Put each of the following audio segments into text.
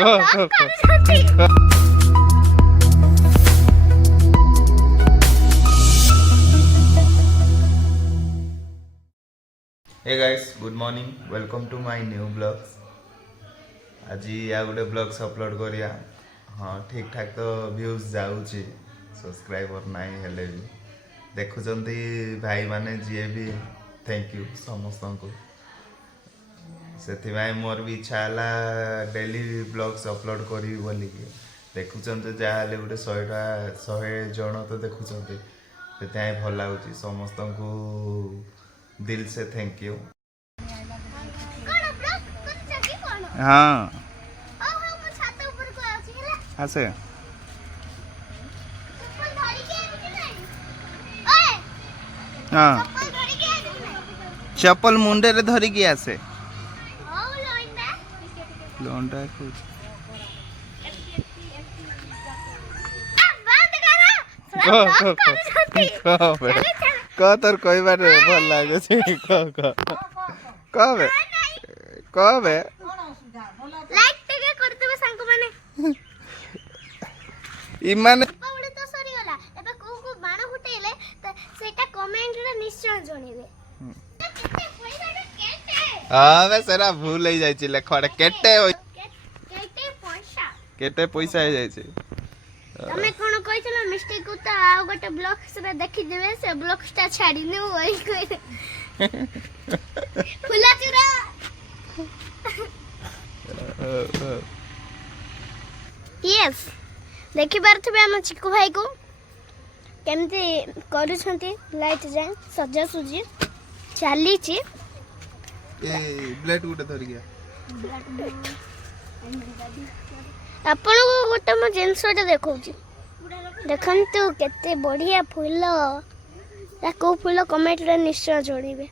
Hey guys, good morning. Welcome to my new vlogs. आज या गोटे ब्लॉग्स अपलोड करिया हाँ ठीक ठाक तो व्यूज जाऊँगी सब्सक्राइबर नहीं हेले भी देखुंत भाई माने जी भी थैंक यू समस्त को से मोर भी इच्छा है डेली ब्लॉग्स अपलोड करी बोलिकी देखुंत जहाँ गोटे 100 जन तो देखुंत से भल लगुच समस्त को दिल से थैंक यू। हाँ आसे हाँ चप्पल मुंडे रे धरी की आसे लोंडा कुछ कह तोर कोई बार भल लागे कह लाइक टेके करते बे सांग माने इमाने बड़े तो सरी गला एबे को बाण फुटेले त सेटा कमेंट रे निश्चय जणीबे केते पैसा केते हां बे सेरा भूल ही जाई छी लेखवाडे केते पैसा ही जाई छी तमे कोन कहितला मिस्टेक को त आ गोटे ब्लॉग से देखि देबे से ब्लॉग टा छाडी ने ओई कोइ फुला चुरा यस देखि पारथबे हम चिकू भाई को केमती करूछंती लाइट जाए सजा सुजी चाली छी ए ब्लेड उठे धर गया आपण को गोटे म जिंसटा देखौची देखंतु केते बढ़िया फूल या को फूल कमेंट रे निश्चय जोड़ीबे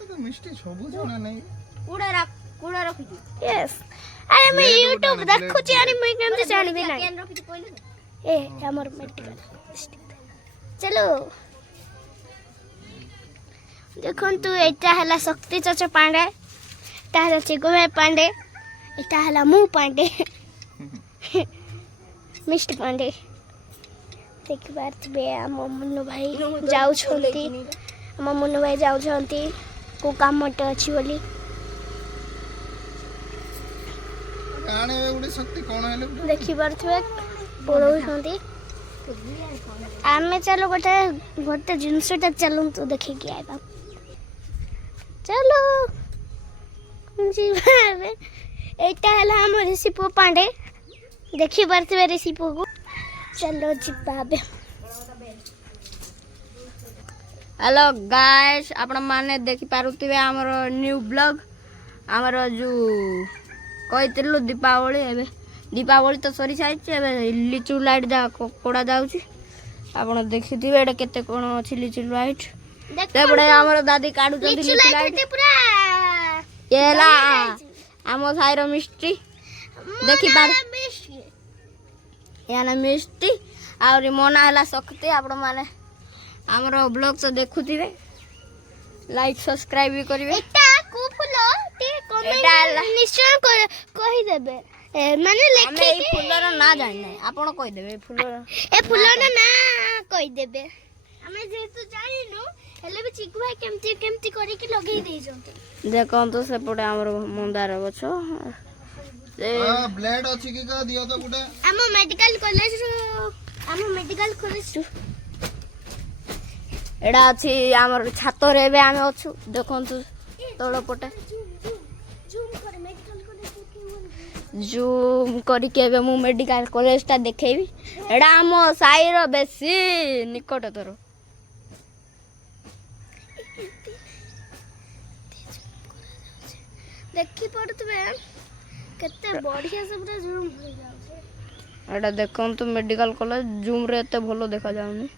तो मिष्टी सबु जणा नहीं कूड़ा रखी यस अरे मैं YouTube देखुची अरे मैं केमते जानिबे ना ए हमर मेडिकल चलो देखंतु एटा हला शक्ति चचा पांडे एटा हला चिगुमे पांडे एटा हला मु पांडे मिष्टी पांडे देखि पारथबे हम मुन्नु भाई जाउ छंती हम मुन्नु भाई जाउ छंती को काम मटे अछि बोली काने उडे शक्ति कोन हेले देखि पारथबे पड़ौ छंती आमे चलो गोटे जिनसटा चलूं तो देखि के आइबा चलो जी भाई एटा हला हम रेसिपो पांडे देखि पारथबे रेसिपो को चलो जी बाबे हेलो गाइस आपण माने देखि पारुथिबे हमर न्यू ब्लॉग हमर जो कहितलु दीपावली तो सरी साइछ एबे लिचू लाइट जा कोड़ा जाउची आपण देखिथिबे एटा केते कोन अछि लिचू लाइट तेबडे हमर दादी काडू जदी लिचू लाइट पूरा येला हमर साइरो मिस्ट्री देखि पार याना मिस्ट्री और मोना हला शक्ति आपण माने हमर ब्लॉग से देखुथिबे लाइक सब्सक्राइब भी करिवे एटा को फुलो ते कमेंट निश्चय कहि देबे माने लेखि ए फुलर ना जानि आपण कहि देबे ए फुलर ना कहि देबे हमें जेतु जानिनु हेले भी चिकू भाई केमती करी के लगेई देई जंते देखन तो सेपटे हमर मंदार गछ ब्लेड अछि कि का दियो तो गुटे हम मेडिकल कॉलेज एडा अछि हमर छात रे बे आमे अछु देखन तो तळ पटे जूम करी के बे मु मेडिकल कॉलेज ता देखेबी एडा हम साइरो बेसी निकट तोर देखि पड़तबे केते बढ़िया से पूरा जूम हो जाउछे एडा देखन तो मेडिकल कॉलेज जूम रे एते भलो देखा जाउनी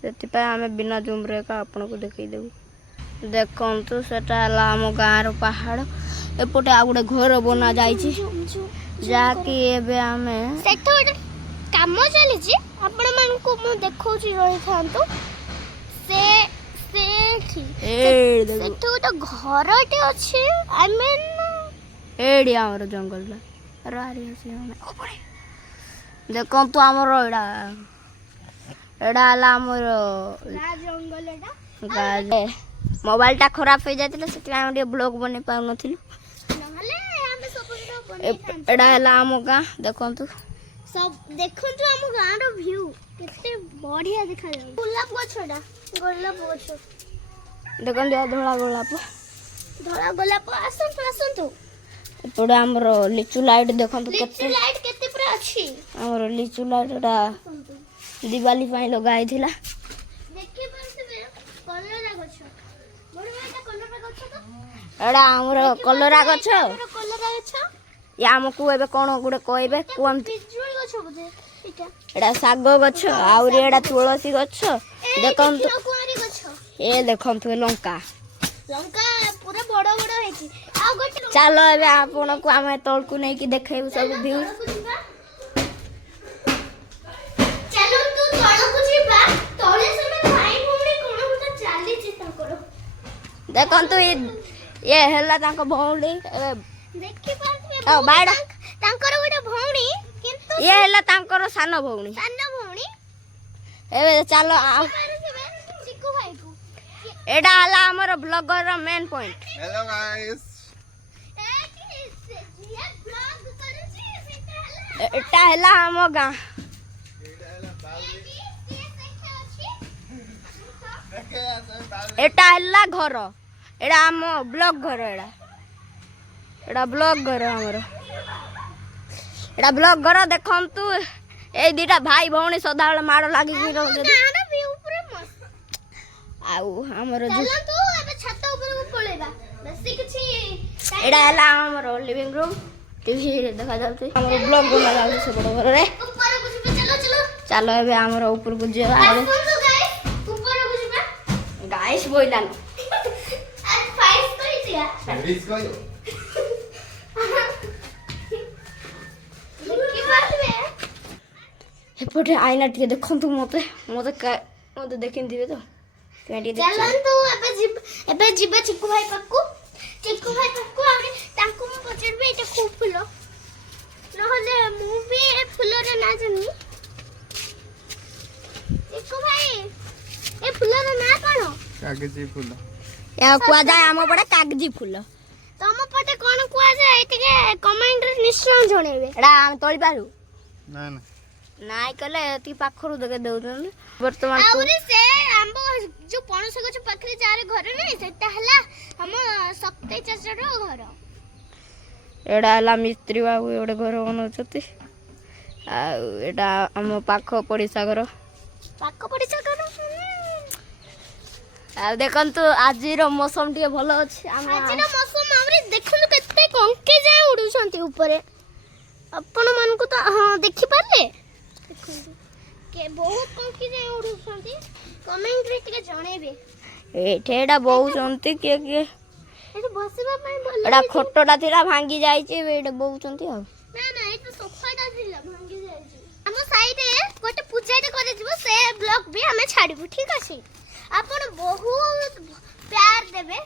सेति पय हमें बिना जूम रे का आपन को देखै देबू देखन तो सेटा हला हम गाँर पहाड़ एपटे आ गुडे घर बना जाई छी जाकी एबे हमें सेठो काम चली छी आपण मन को मु देखौ छी रही थांतो से सेठो तो घरटे अछि आई मीन ଏଇଠି ଆମର ଜଙ୍ଗଲଟା ରାରି ଅଛି ଦେଖନ୍ତୁ ଆମର ଏଇଟା ହେଲା ଆମର ମୋବାଇଲଟା ଖରାପ ହେଇଯାଇଥିଲା ସେଥିପାଇଁ ଆମେ ଟିକେ ବ୍ଲଗ ବନେଇ ପାରୁନଥିଲୁ। ଏଇଟା ହେଲା ଆମ ଗାଁ ଦେଖନ୍ତୁ ଦେଖନ୍ତୁ ଆମ ଗାଁର ଭିଉ କେତେ ବଢିଆ ଦେଖାଯାଉଛି। ଗୋଲାପ ଗଛଟା ଗୋଲାପ ଗଛ ଦେଖନ୍ତୁ ଧଳା ଗୋଲାପ ଆସନ୍ତୁ ଆସନ୍ତୁ। ଏପଟେ ଆମର ଲିଚୁ ଲାଇଟ୍ ଦେଖନ୍ତୁ କେତେ ଲାଇଟ୍ କେତେ ପୁରା ଅଛି। ଆମର ଲିଚୁ ଲାଇଟ୍ ଏଟା ଦିୱାଲି ପାଇଁ ଲଗା ହେଇଥିଲା। ଦେଖିପାରୁଥିବେ କଲରା ଗଛ ଏଟା ଆମର କଲରା ଗଛ। କଲରା ଗଛ ଇଏ ଆମକୁ ଏବେ କଣ ଗୋଟେ କହିବେ କୁହନ୍ତୁ। ପିଜୁଳି ଗଛ ବୋଧେ ଏଟା ଶାଗ ଗଛ ଆହୁରି ଏଟା ତୁଳସୀ ଗଛ ଦେଖନ୍ତୁ ଗଛ ଏ ଦେଖନ୍ତୁ ଲଙ୍କା ଲଙ୍କା ପୁରା ବଡ ବଡ ହେଇଛି। ଆଉ ଗୋଟେ ଚାଲ ଏବେ ଆପଣଙ୍କୁ ଆମେ ତଳକୁ ନେଇକି ଦେଖେଇବୁ ସବୁ ଭିଉ। ଚାଲନ୍ତୁ ତଳକୁ ଯିବା। ତଳେ ସବୁ ଭାଇ ଭଉଣୀ କଣ ଗୋଟେ ଚାଲିଛି ତାଙ୍କର। ଦେଖନ୍ତୁ ଇଏ ହେଲା ତାଙ୍କ ଭଉଣୀ ଦେଖିପାରୁଥିବେ ତାଙ୍କର ଗୋଟେ ଭଉଣୀ କିନ୍ତୁ ଇଏ ହେଲା ତାଙ୍କର ସାନ ଭଉଣୀ। ଏବେ ଚାଲ ଚିକୁ ଭାଇକୁ ଏଇଟା ହେଲା ଆମର blogger main point. Hello guys ଏଟା ହେଲା ଆମ ଗାଁ। ଏଟା ହେଲା ଘର ଏଟା ଆମ ବ୍ଲକ ଘର ଏଟା ବ୍ଲକ ଘର ଆମର ଏଟା ବ୍ଲକ ଘର ଦେଖନ୍ତୁ ଏଇ ଦିଟା ଭାଇ ଭଉଣୀ ସଦାବେଳେ ମାଡ଼ ଲାଗିକି ରହୁଛନ୍ତି। ଆଉ ଆମର ଏଇଟା ହେଲା ଆମର ଲିଭିଂ ରୁମ୍ ଟିଭିରେ ଦେଖାଯାଉଛି ଆମର ବ୍ଲଗ ବନାଯାଉଛି ସେପଟ ଘରରେ। ଚାଲ ଏବେ ଆମର ଉପରକୁ ଯିବା। ଗାଇସ୍ ବୋଇଲାନ ଏପଟେ ଆଇନା ଟିକେ ଦେଖନ୍ତୁ ମତେ ଦେଖିଥିବେ ତ ଚାଲନ୍ତୁ ଏବେ ଯିବା ଚିକୁ ଭାଇ ପାଖକୁ ଆହୁରି ତାଙ୍କୁ ମୁଁ ପଚାରିବି ଏଇଟା କୋଉ ଫୁଲ ନହେଲେ ମୁଁ ବି ଏ ଫୁଲର ନାଁ ଜାଣିନି। ଚିକୁ ଭାଇ ଏ ଫୁଲର ନାଁ କଣ? कागजी फूल ଏହା କୁହାଯାଏ ଆମ ପଟେ କାଗଜି ଫୁଲ। ତମ ପଟେ କଣ କୁହାଯାଏ ଟିକେ କମେଣ୍ଟରେ ନିଶ୍ଚୟ ଜଣେଇବେ। ଏଟା ଆମେ ତୋଳି ପାରୁ ना ना ନାଇଁ କଲେ ଏତିକି ପାଖରୁ ଦେଖେ ଦେଉଛନ୍ତି। ବର୍ତ୍ତମାନ ଆହୁରି ସେ ଆମ୍ବ ଯୋଉ ପଣସ ଗଛ ପାଖରେ ଯାହାର ଘର ନାହିଁ ସେଟା ହେଲା ଆମ ସପ୍ତାହ ଚାଷର ଘର। ଏଇଟା ହେଲା ମିସ୍ତ୍ରୀ ବାବୁ ଗୋଟେ ଘର ବନାଉଛନ୍ତି। ଆଉ ଏଇଟା ଆମ ପାଖ ପଡ଼ିଶା ଘର। ଆଉ ଦେଖନ୍ତୁ ଆଜିର ମୌସମ ଟିକେ ଭଲ ଅଛି। ଆଜିର ମୌସମ ଆହୁରି ଦେଖନ୍ତୁ କେତେ କଙ୍କି ଯାଏ ଉଡୁଛନ୍ତି ଉପରେ। ଆପଣ ମାନଙ୍କୁ ତ ହଁ ଦେଖିପାରିଲେ ଦେଖନ୍ତୁ ବହୁତ କଙ୍କି ଯାଏ ଉଡୁଛନ୍ତି। କମେଣ୍ଟରେ ଟିକେ ଜଣେଇବେ। ଏଇଠି ଏଇଟା ବହୁଛନ୍ତି କିଏ ଏଠି ବସିବା ପାଇଁ ଭଲ ଏଇଟା ଖଟଟା ଥିଲା ଭାଙ୍ଗି ଯାଇଛି ଏବେ ଏଇଟା ବହୁଛନ୍ତି। ଆଉ ନା ଏଇଟା ସୋଫାଟା ଥିଲା ଭାଙ୍ଗି ଯାଇଛି। ଆମ ସାଇରେ ଗୋଟେ ପୂଜାଟେ କରାଯିବ ସେ ବ୍ଲଗ ବି ଆମେ ଛାଡ଼ିବୁ ଠିକ ଅଛି। ଆପଣ ବହୁତ ପ୍ୟାର ଦେବେ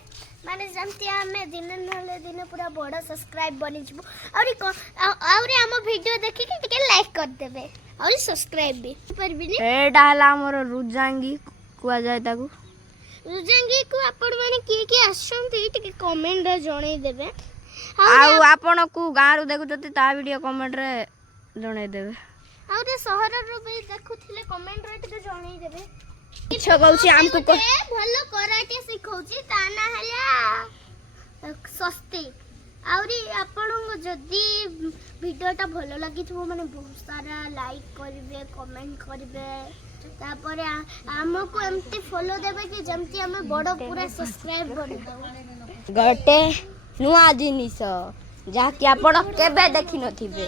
ମାନେ ଯେମିତି ଆମେ ଦିନେ ନହେଲେ ଦିନେ ପୁରା ବଡ଼ ସବସ୍କ୍ରାଇବ ବନିଯିବୁ। ଆହୁରି ଆମ ଭିଡ଼ିଓ ଦେଖିକି ଟିକେ ଲାଇକ୍ କରିଦେବେ ଆହୁରି ସବସ୍କ୍ରାଇବ ବି କରିବିନି। ଏଇଟା ହେଲା ଆମର ରୁଜାଙ୍ଗୀ କୁହାଯାଏ ତାକୁ। ରୁଜାଙ୍ଗୀକୁ ଆପଣ ମାନେ କିଏ କିଏ ଆସୁଛନ୍ତି ଟିକେ କମେଣ୍ଟରେ ଜଣେଇଦେବେ। ଆଉ ଆପଣ କୋଉ ଗାଁରୁ ଦେଖୁଛନ୍ତି ତା ବି ଟିକେ କମେଣ୍ଟରେ ଜଣେଇଦେବେ। ଆହୁରି ସହରରୁ ବି ଦେଖୁଥିଲେ କମେଣ୍ଟରେ ଟିକେ ଜଣେଇଦେବେ। ଇଚ୍ଛା କହୁଛି ଆମକୁ ଭଲ କରାଟେ ଶିଖଉଛି ତା ନାଁ ହେଲା ସ୍ୱସ୍ତିକ। ଆହୁରି ଆପଣଙ୍କୁ ଯଦି ଭିଡ଼ିଓଟା ଭଲ ଲାଗିଥିବ ମାନେ ବହୁତ ସାରା ଲାଇକ୍ କରିବେ କମେଣ୍ଟ କରିବେ। ତାପରେ ଆମକୁ ଏମିତି ଫଲୋ ଦେବେ କି ଯେମିତି ଆମେ ବଡ଼ ପୁରା ସବସ୍କ୍ରାଇବ କରିଦେବୁ। ଗୋଟେ ନୂଆ ଜିନିଷ ଯାହାକି ଆପଣ କେବେ ଦେଖିନଥିବେ।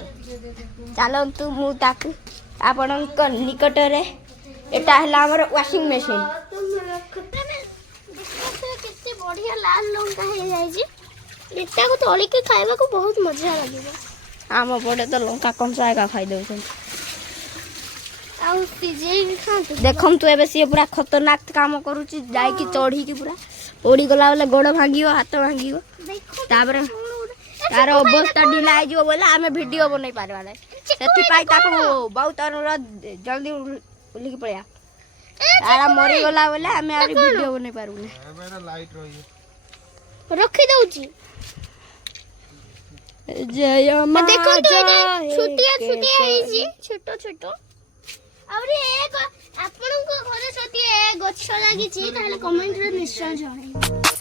ଚାଲନ୍ତୁ ମୁଁ ତାକୁ ଆପଣଙ୍କ ନିକଟରେ ଏଟା ହେଲା ଆମର ୱାସିଂ ମେସିନ୍। କେତେ ବଢିଆ ଲାଲ ଲଙ୍କା ହେଇଯାଇଛି। ଏଟାକୁ ତଳିକି ଖାଇବାକୁ ବହୁତ ମଜା ଲାଗିବ। ଆମ ପଟେ ତ ଲଙ୍କା କଞ୍ଚା ଏକା ଖାଇଦେଉଛନ୍ତି। ଆଉ ସିଝେଇକି ଖାଆନ୍ତୁ। ଦେଖନ୍ତୁ ଏବେ ସିଏ ପୁରା ଖତରନାକ କାମ କରୁଛି ଯାଇକି ଚଢିକି ପୁରା ପୋଡ଼ିଗଲା ବେଲେ ଗୋଡ଼ ଭାଙ୍ଗିବ ହାତ ଭାଙ୍ଗିବ। ତାପରେ ତାର ଅବସ୍ଥା ଢିଲା ହେଇଯିବ ବୋଲେ ଆମେ ଭିଡିଓ ବନେଇ ପାରିବା ନାହିଁ ସେଥିପାଇଁ ତାକୁ ବହୁତ ଅନୁରୋଧ ଜଲ୍ଦି ବୁଲିକି ପଳେଇବା ତାର ମରିଗଲା ବୋଲେ ଆମେ ଆହୁରି ଭିଡିଓ ବନେଇ ପାରିବୁନି ରଖି ଦଉଛି ଜୟ ମା ଦେଖନ୍ତୁ ଏଇଟା ଛୋଟିଆ ଛୋଟିଆ ହେଇଛି ଛୋଟ ଛୋଟ ଆହୁରି ଆପଣଙ୍କ ଘରେ ଯଦି ଏ ଗଛ ଲାଗିଛି ତାହେଲେ କମେଣ୍ଟରେ ନିଶ୍ଚୟ ଜଣାଇବେ